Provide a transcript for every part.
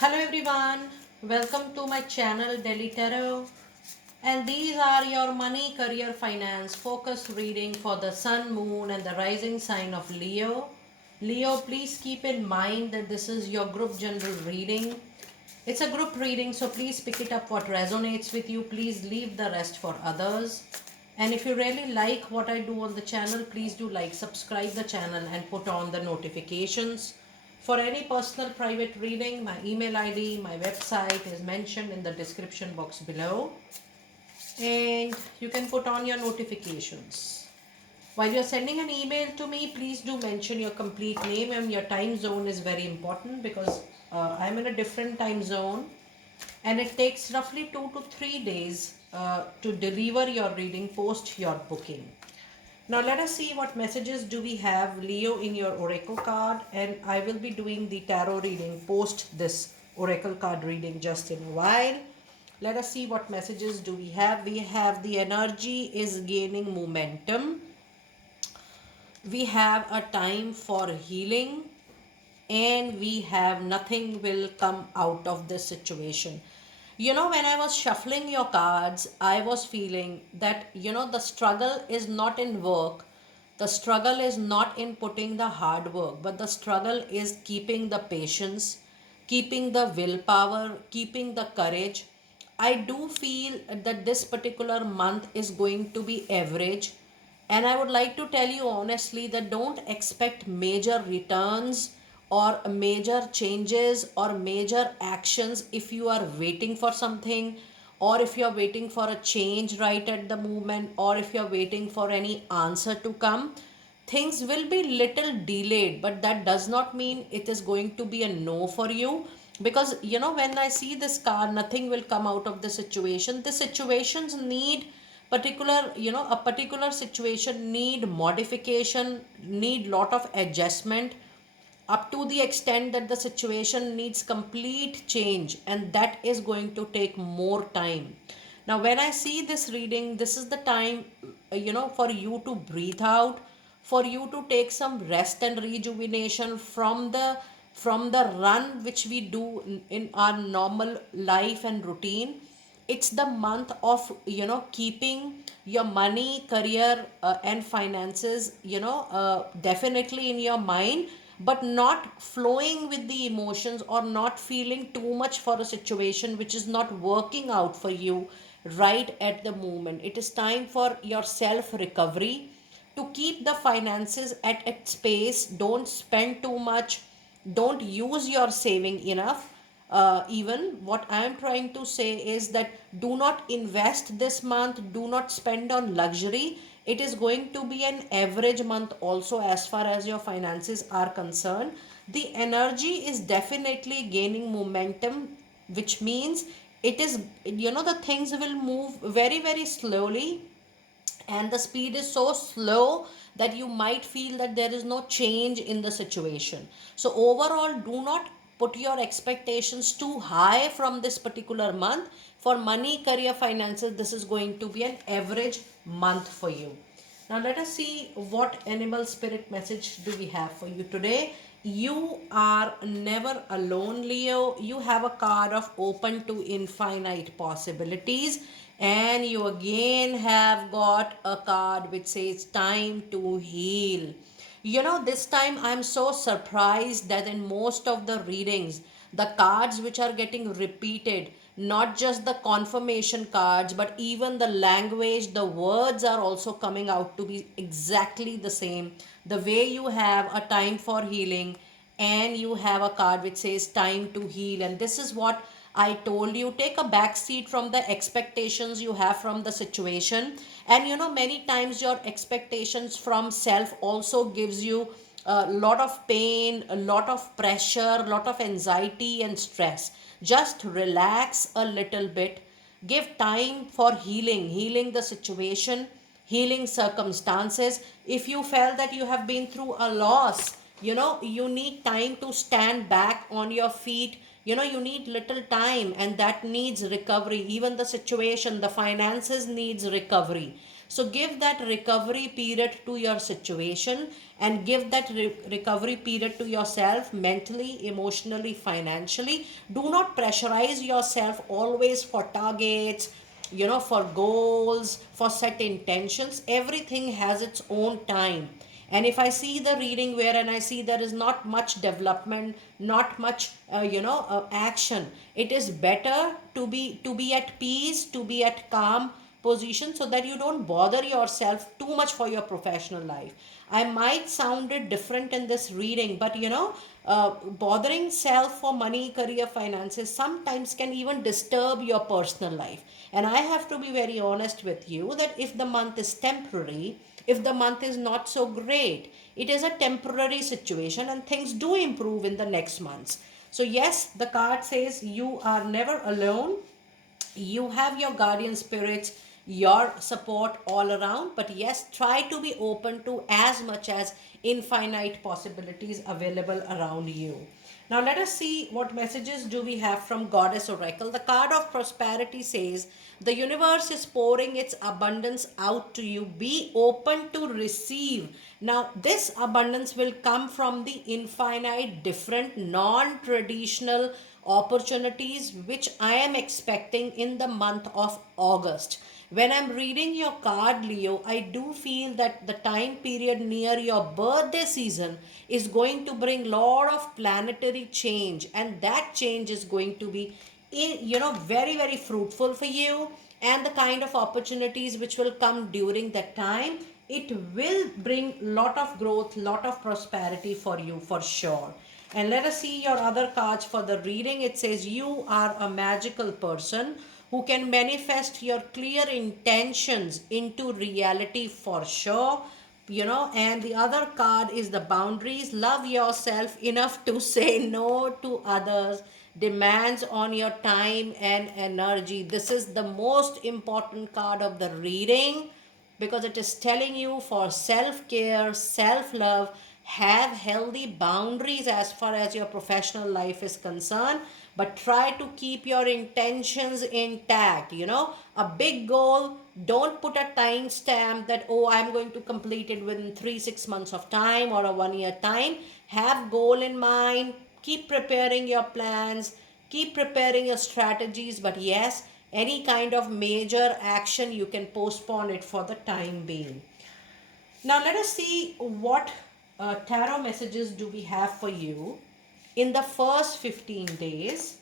Hello everyone, welcome to my channel Delhi Tarot, and these are your money, career, finance focus reading for the sun, moon and the rising sign of Leo. Leo, please keep in mind that this is your group general reading. It's a group reading, so please pick it up what resonates with you. Please leave the rest for others. And if you really like what I do on the channel, please do like, subscribe the channel and put on the notifications. For any personal private reading, my email ID, my website is mentioned in the description box below. And you can put on your notifications. While you're sending an email to me, please do mention your complete name, and your time zone is very important because I'm in a different time zone and it takes roughly 2 to 3 days to deliver your reading post your booking. Now let us see what messages do we have, Leo, in your oracle card, and I will be doing the tarot reading post this oracle card reading just in a while. Let us see what messages do we have. We have the energy is gaining momentum. We have a time for healing, and we have nothing will come out of this situation. When I was shuffling your cards, I was feeling that the struggle is not in work, the struggle is not in putting the hard work, but the struggle is keeping the patience, keeping the willpower, keeping the courage. I do feel that this particular month is going to be average, and I would like to tell you honestly that don't expect major returns or major changes or major actions if you are waiting for something, or if you are waiting for a change right at the moment, or if you are waiting for any answer to come. Things will be little delayed, but that does not mean it is going to be a no for you. Because when I see this card, nothing will come out of the situation. The situations need particular, a particular situation need modification, need lot of adjustment, up to the extent that the situation needs complete change, and that is going to take more time. Now when I see this reading, this is the time, for you to breathe out, for you to take some rest and rejuvenation from the run which we do in our normal life and routine. It's the month of keeping your money, career, and finances, definitely in your mind, but not flowing with the emotions or not feeling too much for a situation which is not working out for you right at the moment. It is time for your self recovery, to keep the finances at its pace. Don't spend too much, don't use your saving enough. Even what I am trying to say is that do not invest this month, do not spend on luxury. It is going to be an average month also as far as your finances are concerned. The energy is definitely gaining momentum, which means it is, the things will move very very slowly, and the speed is so slow that you might feel that there is no change in the situation. So overall, do not put your expectations too high from this particular month. For money, career, finances, this is going to be an average month for you. Now let us see what animal spirit message do we have for you today. You are never alone, Leo. You have a card of open to infinite possibilities, and you again have got a card which says time to heal. This time I'm so surprised that in most of the readings, the cards which are getting repeated, not just the confirmation cards, but even the language, the words are also coming out to be exactly the same. The way you have a time for healing, and you have a card which says time to heal, and this is what I told you. Take a back seat from the expectations you have from the situation. And many times your expectations from self also gives you a lot of pain, a lot of pressure, a lot of anxiety and stress. Just relax a little bit. Give time for healing the situation, healing circumstances. If you felt that you have been through a loss, you need time to stand back on your feet. You need little time, and that needs recovery. Even the situation, the finances needs recovery. So give that recovery period to your situation, and give that recovery period to yourself mentally, emotionally, financially. Do not pressurize yourself always for targets, for goals, for set intentions. Everything has its own time. And if I see the reading where and I see there is not much development, not much action, it is better to be at peace, to be at calm position, so that you don't bother yourself too much for your professional life. I might sound it different in this reading, but bothering self for money, career, finances sometimes can even disturb your personal life. And I have to be very honest with you that if the month is temporary, if the month is not so great, it is a temporary situation and things do improve in the next months. So, yes, the card says you are never alone. You have your guardian spirits, your support all around. But yes, try to be open to as much as infinite possibilities available around you. Now let us see what messages do we have from Goddess Oracle. The card of prosperity says the universe is pouring its abundance out to you. Be open to receive. Now this abundance will come from the infinite different non-traditional opportunities which I am expecting in the month of August. When I'm reading your card, Leo, I do feel that the time period near your birthday season is going to bring lot of planetary change, and that change is going to be very very fruitful for you. And the kind of opportunities which will come during that time, it will bring lot of growth, lot of prosperity for you for sure. And let us see your other cards for the reading. It says you are a magical person who can manifest your clear intentions into reality for sure. And the other card is the boundaries. Love yourself enough to say no to others demands on your time and energy. This is the most important card of the reading, because it is telling you for self care, self love, have healthy boundaries as far as your professional life is concerned, but try to keep your intentions intact. A big goal, don't put a time stamp that, oh, I'm going to complete it within 3 6 months of time or a 1 year time. Have goal in mind, keep preparing your plans, keep preparing your strategies, but yes, any kind of major action you can postpone it for the time being. Now let us see what tarot messages do we have for you in the first 15 days.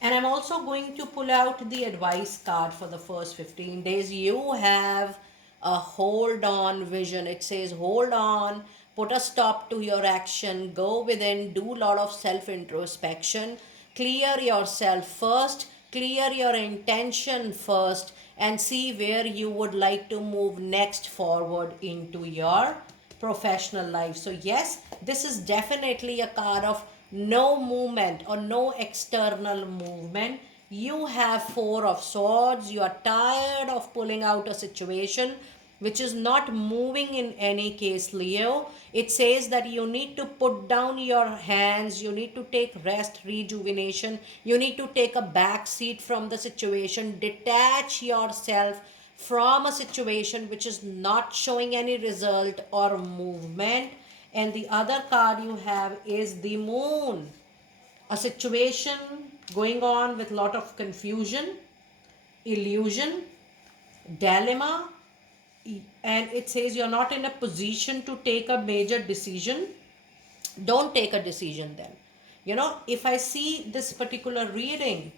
And I'm also going to pull out the advice card for the first 15 days. You have a hold on vision. It says hold on, put a stop to your action, go within, do a lot of self introspection, clear yourself first, clear your intention first, and see where you would like to move next forward into your professional life. So, yes, this is definitely a card of no movement or no external movement. You have Four of Swords. You are tired of pulling out a situation which is not moving in any case, Leo. It says that you need to put down your hands, you need to take rest, rejuvenation, you need to take a back seat from the situation, detach yourself from a situation which is not showing any result or movement. And the other card you have is the Moon, a situation going on with lot of confusion, illusion, dilemma, and it says you're not in a position to take a major decision. Don't take a decision then. If I see this particular reading,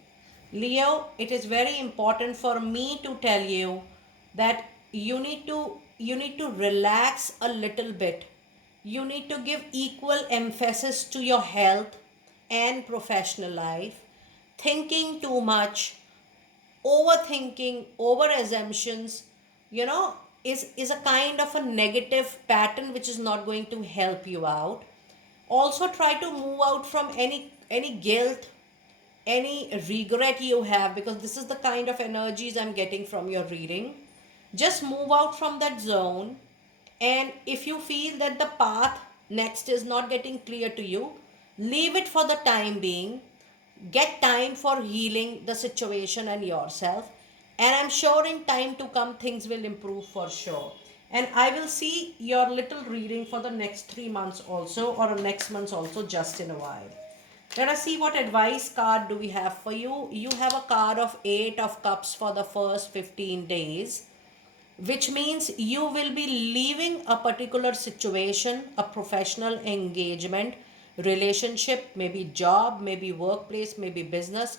Leo, it is very important for me to tell you that you need to relax a little bit. You need to give equal emphasis to your health and professional life. Thinking too much, overthinking, over assumptions, you know, is a kind of a negative pattern which is not going to help you out. Also try to move out from any guilt, any regret you have, because this is the kind of energies I'm getting from your reading. Just move out from that zone. And if you feel that the path next is not getting clear to you, leave it for the time being. Get time for healing the situation and yourself. And I'm sure in time to come things will improve for sure. And I will see your little reading for the next 3 months also, or next month also, just in a while. Let us see what advice card do we have for you. You have a card of 8 of cups for the first 15 days, which means you will be leaving a particular situation, a professional engagement, relationship, maybe job, maybe workplace, maybe business,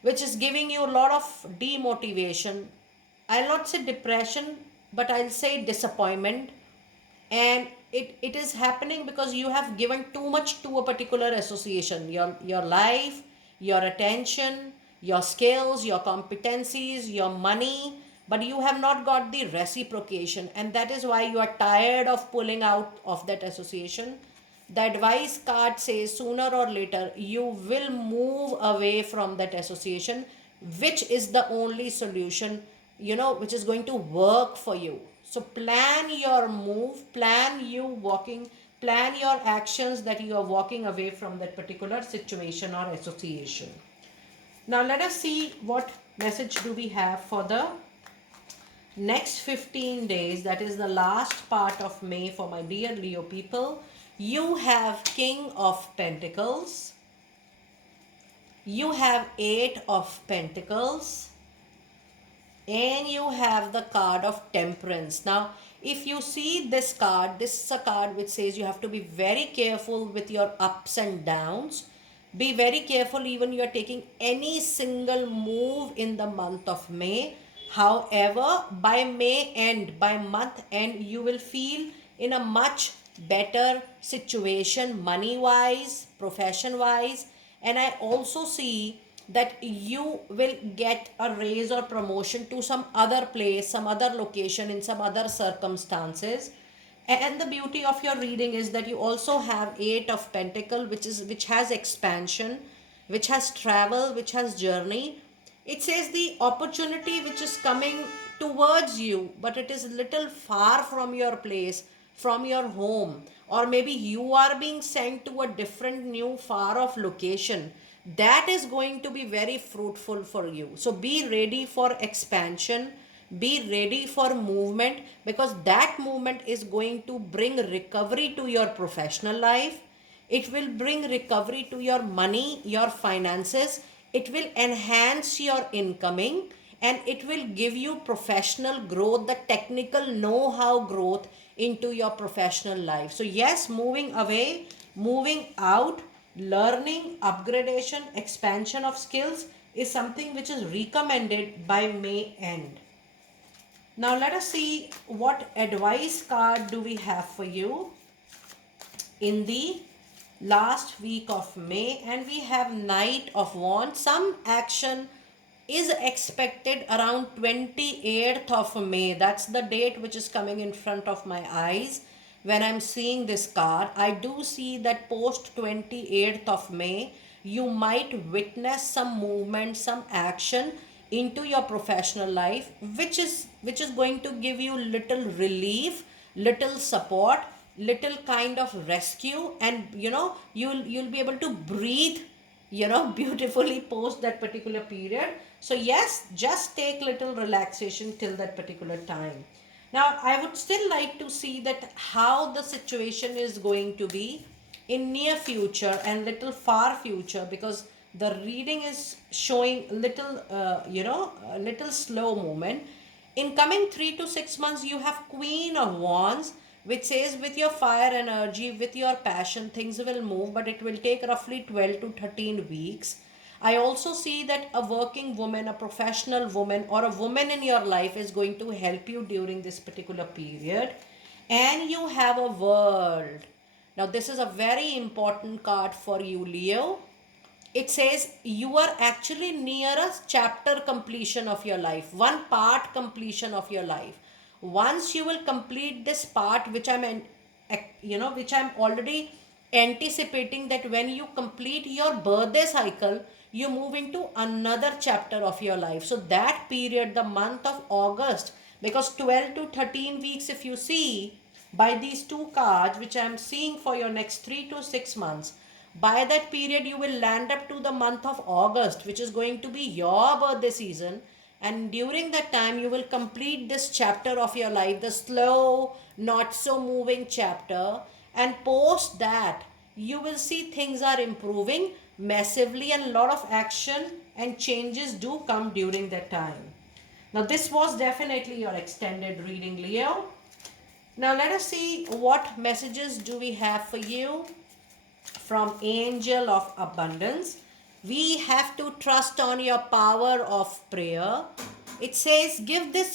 which is giving you a lot of demotivation. I'll not say depression, but I'll say disappointment. And it is happening because you have given too much to a particular association, your life, your attention, your skills, your competencies, your money, but you have not got the reciprocation, and that is why you are tired of pulling out of that association. The advice card says sooner or later you will move away from that association, which is the only solution, which is going to work for you. So plan your move, plan you walking, plan your actions that you are walking away from that particular situation or association. Now let us see what message do we have for the next 15 days, that is the last part of May, for my dear Leo people. You have King of Pentacles, you have 8 of Pentacles, and you have the card of Temperance. Now if you see this card, this is a card which says you have to be very careful with your ups and downs. Be very careful even you are taking any single move in the month of May. However, by May end, by month end, you will feel in a much better situation, money wise, profession wise. And I also see that you will get a raise or promotion to some other place, some other location, in some other circumstances. And the beauty of your reading is that you also have 8 of Pentacle, which has expansion, which has travel, which has journey. It says the opportunity which is coming towards you, but it is little far from your place, from your home, or maybe you are being sent to a different new far off location. That is going to be very fruitful for you. So be ready for expansion, be ready for movement, because that movement is going to bring recovery to your professional life. It will bring recovery to your money, your finances. It will enhance your incoming, and it will give you professional growth, the technical know how growth into your professional life. So, yes, moving away, moving out, learning, upgradation, expansion of skills is something which is recommended by May end. Now, let us see what advice card do we have for you in the last week of May. And we have Knight of Wands. Some action is expected around 28th of May. That's the date which is coming in front of my eyes when I'm seeing this card. I do see that post 28th of May you might witness some movement, some action into your professional life, which is going to give you little relief, little support, little kind of rescue, and you'll be able to breathe beautifully post that particular period. So yes, just take little relaxation till that particular time. Now I would still like to see that how the situation is going to be in near future and little far future, because the reading is showing little a little slow movement. In coming 3 to 6 months you have Queen of Wands, which says with your fire energy, with your passion, things will move, but it will take roughly 12 to 13 weeks. I also see that a working woman, a professional woman, or a woman in your life is going to help you during this particular period. And you have a World. Now, this is a very important card for you, Leo. It says you are actually near a chapter completion of your life, one part completion of your life. Once you will complete this part, which which I'm already anticipating, that when you complete your birthday cycle, you move into another chapter of your life. So that period, the month of August, because 12 to 13 weeks, if you see by these two cards which I am seeing for your next 3 to 6 months, by that period you will land up to the month of August, which is going to be your birthday season. And during that time, you will complete this chapter of your life, the slow, not so moving chapter. And post that, you will see things are improving massively, and a lot of action and changes do come during that time. Now, this was definitely your extended reading, Leo. Now, let us see what messages do we have for you from Angel of Abundance. We have to trust on your power of prayer. It says, give this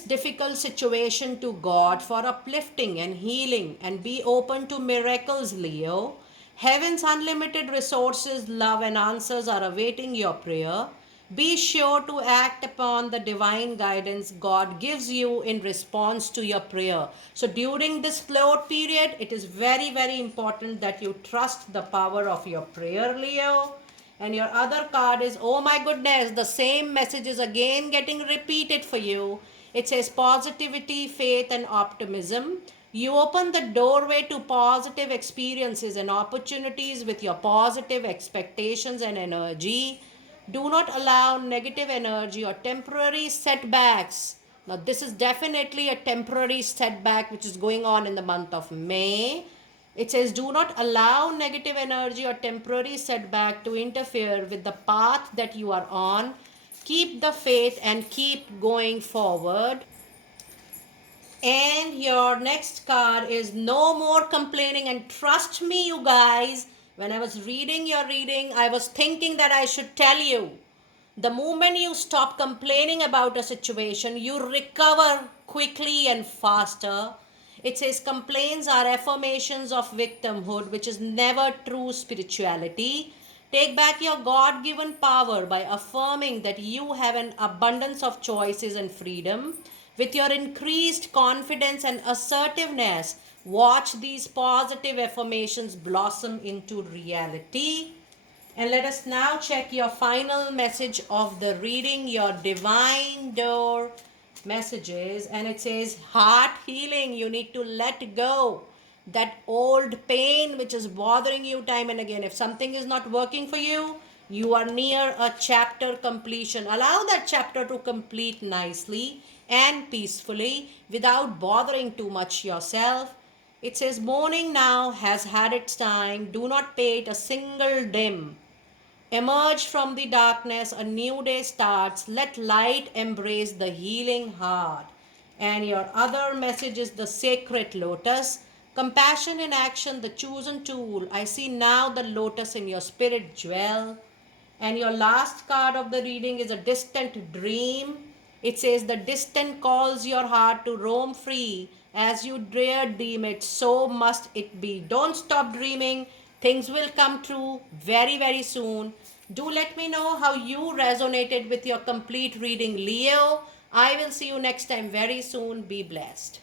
difficult situation to God for uplifting and healing, and be open to miracles, Leo. Heaven's unlimited resources, love, and answers are awaiting your prayer. Be sure to act upon the divine guidance God gives you in response to your prayer. So, during this float period, it is very, very important that you trust the power of your prayer, Leo. And your other card is, oh my goodness, the same message is again getting repeated for you. It says positivity, faith, and optimism. You open the doorway to positive experiences and opportunities with your positive expectations and energy. Do not allow negative energy or temporary setbacks. Now, this is definitely a temporary setback which is going on in the month of May. It says, do not allow negative energy or temporary setback to interfere with the path that you are on. Keep the faith and keep going forward. And your next card is no more complaining. And trust me, you guys, when I was reading your reading, I was thinking that I should tell you, the moment you stop complaining about a situation, you recover quickly and faster. It says complaints are affirmations of victimhood, which is never true spirituality. Take back your God given power by affirming that you have an abundance of choices and freedom. With your increased confidence and assertiveness, watch these positive affirmations blossom into reality. And let us now check your final message of the reading, your divine door messages. And it says heart healing. You need to let go that old pain which is bothering you time and again. If something is not working for you, you are near a chapter completion. Allow that chapter to complete nicely and peacefully without bothering too much yourself. It says morning now has had its time. Do not pay it a single dim. Emerge from the darkness, a new day starts. Let light embrace the healing heart. And your other message is the sacred lotus. Compassion in action, the chosen tool. I see now the lotus in your spirit jewel. And your last card of the reading is a distant dream. It says, the distant calls your heart to roam free. As you dare dream it, so must it be. Don't stop dreaming. Things will come true very, very soon. Do let me know how you resonated with your complete reading, Leo. I will see you next time very soon. Be blessed.